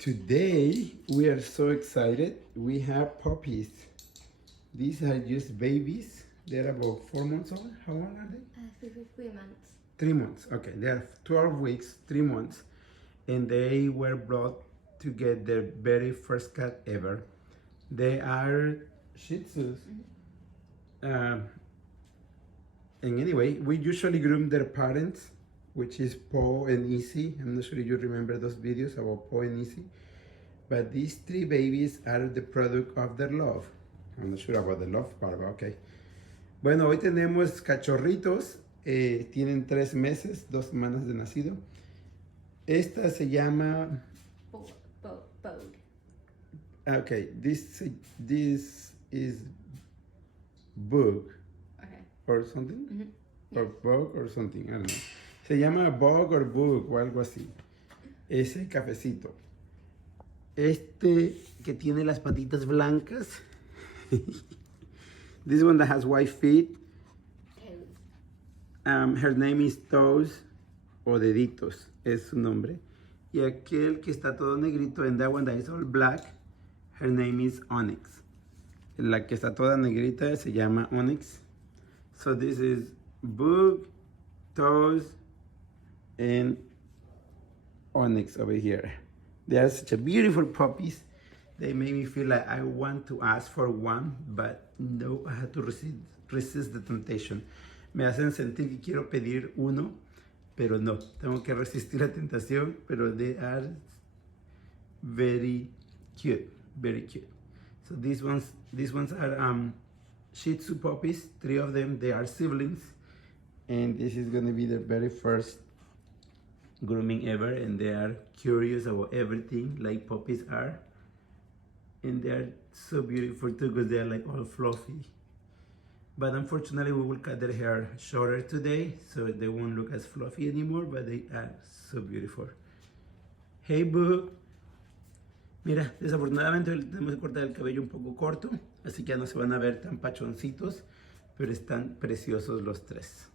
Today we are so excited. We have puppies. These are just babies. They're about 4 months old. How old are they? 3 months. 3 months. Okay, they're 12 weeks, 3 months, and they were brought to get their very first cat ever. They are Shih Tzus. And anyway, we usually groom their parents, which is Paw and Easy. I'm not sure if you remember those videos about Paw and Easy. But these 3 babies are the product of their love. I'm not sure about the love part, but okay. Bueno, hoy tenemos cachorritos. Tienen 3 meses, 2 semanas de nacido. Esta se llama... Bogue. Okay, this is Bug. Okay. Or something? Mm-hmm. Or Bug or something, I don't know. Se llama Bug or Bug o algo así. Ese cafecito. Este que tiene las patitas blancas. This one that has white feet. Her name is Toes o Deditos es su nombre. Y aquel que está todo negrito, and that one that is all black, her name is Onyx. La que está toda negrita se llama Onyx. So this is Bug, Toes, and Onyx over here. They are such a beautiful puppies. They made me feel like I want to ask for one, but no, I had to resist the temptation. Me hacen sentir que quiero pedir uno, pero no, tengo que resistir la tentación, pero they are very cute, very cute. So these ones are Shih Tzu puppies, 3 of them, they are siblings, and this is gonna be their very first grooming ever, and they are curious about everything like puppies are, and they are so beautiful too because they are like all fluffy. But unfortunately we will cut their hair shorter today, so they won't look as fluffy anymore, but they are so beautiful. Hey Boo. Mira, desafortunadamente tenemos que cortar el cabello un poco corto, así que ya no se van a ver tan pachoncitos, pero están preciosos los 3.